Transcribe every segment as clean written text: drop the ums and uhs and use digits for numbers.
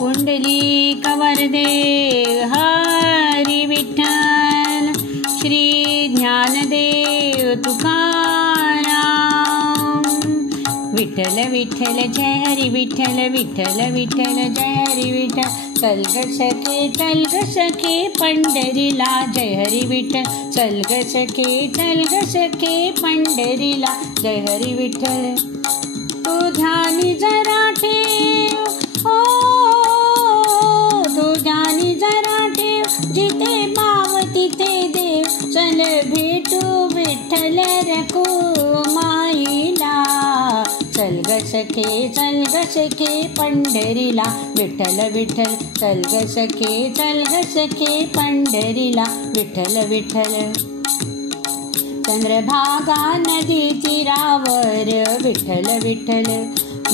पुंडलिक वरदे हरी विठ्ठल, श्री ज्ञानदेव तुकाराम। विठ्ठल विठ्ठल जय हरी विठ्ठल, विठ्ठल विठ्ठल जय हरी विठ्ठल। चल ग सखे पंढरीला जय हरी विठ्ठल, चल ग सखे पंढरीला जय हरी विठ्ठल। तू ध्यानी जरा ठेव, ओ तू ध्यानी जरा ठेव, जिथे भाव तिथे देव। चल भेटू विठ्ठल रखुमाईला, चल ग सखे पंढरीला विठ्ठल विठ्ठल। चल ग सखे पंढरीला विठ्ठल विठ्ठल। चंद्रभागा नदी तीरावर विठ्ठल विठ्ठल,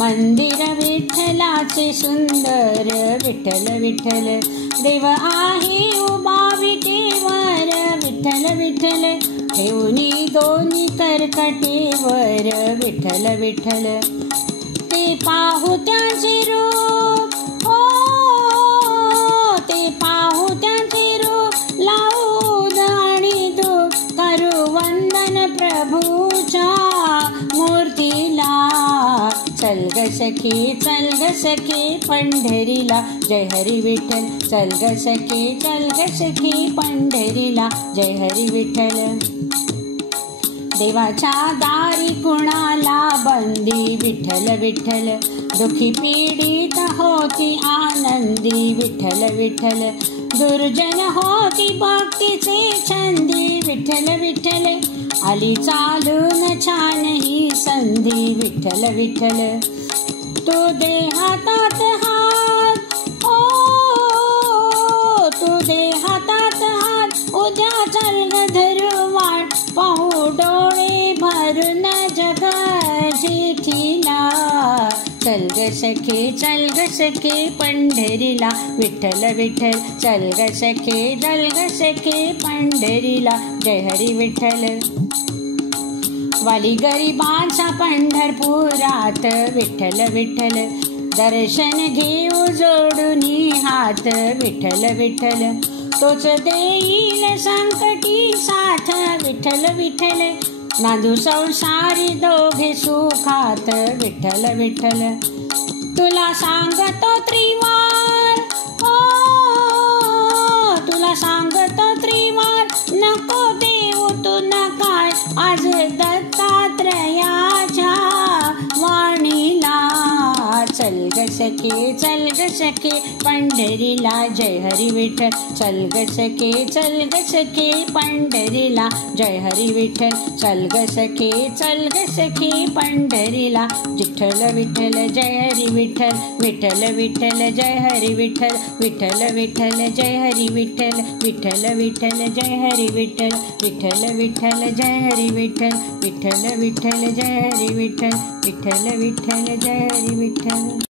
मंदिर विठ्ठलाचे सुंदर विठ्ठल विठ्ठल। देव आहे उभा विटेवर विठ्ठल विठ्ठल, ठेवणी दोन्ही कर्कटेवर विठ्ठल विठ्ठल। ते पाहू त्याचे रूप, ओ ते पाहू त्याचे रूप, लावू आणि धूप करू वंदन प्रभूच्या मूर्तीला। चल ग सखे पंढरीला जय हरी विठ्ठल, चल ग सखे पंढरीला जय हरी विठ्ठल। देवाच्या दारी कुणाला बंदी विठ्ठल विठ्ठल, दुखी पीडित होती आनंदी विठ्ठल विठ्ठल। दुर्जन होती भक्तीचे छंदी विठ्ठल विठ्ठल, आली चालून छान ही संधी विठ्ठल विठ्ठल। तू दे हातात हात, ओ तू दे हातात हात, उद्या चल ग धरू वाट, पाहू डोळे भरून जग जेठीला। चल ग सखे पंढरीला विठ्ठल विठ्ठल, चल ग सखे पंढरीला जय हरी विठ्ठल। वाली गरिबांचा पंढरपुरात विठ्ठल विठ्ठल, दर्शन घेऊ जोडूनी हात विठ्ठल विठ्ठल। तोच देईल संकटी साथ विठ्ठल विठ्ठल, नांदू संसारी दोघे सुखात विठ्ठल विठ्ठल। तुला सांगतो त्रिवार, ओ तुला सांगतो त्रिवार, नको देऊ तू नकार आज दत्तात्रयाच्या वाणीला। चल ग सखे पंढरीला जय हरी विठ्ठल, चल ग सखे पंढरीला जय हरी विठ्ठल। चल ग सखे पंढरीला विठ्ठल विठ्ठल जय हरी विठ्ठल, विठ्ठल विठ्ठल जय हरी विठ्ठल, विठ्ठल विठ्ठल जय हरी विठ्ठल, विठ्ठल विठ्ठल जय हरी विठ्ठल, विठ्ठल विठ्ठल जय हरी विठ्ठल, विठ्ठल विठ्ठल जय हरी विठ्ठल, विठ्ठल विठ्ठल जय हरी विठ्ठल।